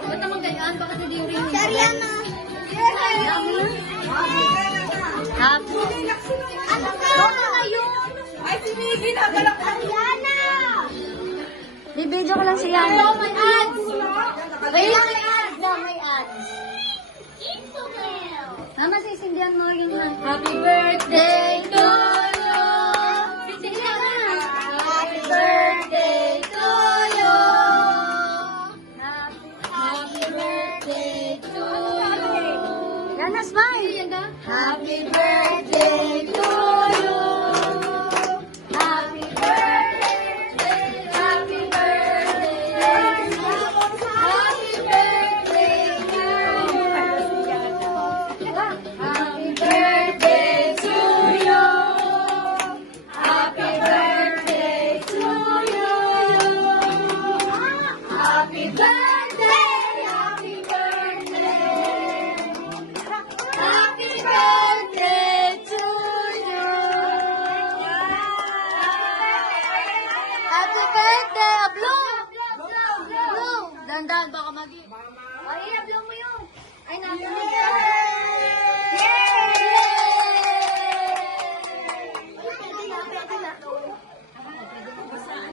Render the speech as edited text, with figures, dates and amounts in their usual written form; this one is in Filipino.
Ba't naman ganyan? Bakit hindi yung ring? Ariana. Happy. Ano na yun? Ay, sinigil na. Ariana. Bibidyo ko lang si Yan. Hello, may ads. Wait lang. May ads na, may ads. Mama, sisindihan mo yung happy birthday to you. Sige na. Happy birthday to you. Happy birthday to you. Yan na, smile. Happy birthday to you. Happy birthday. Happy birthday. Happy birthday to you. Happy birthday to you. Happy birthday to you. Happy birthday. Happy birthday. Happy birthday to you. Happy birthday. Blow. Blow. Dandan baka magi. Ay, blow mo yun. Ay, nasa.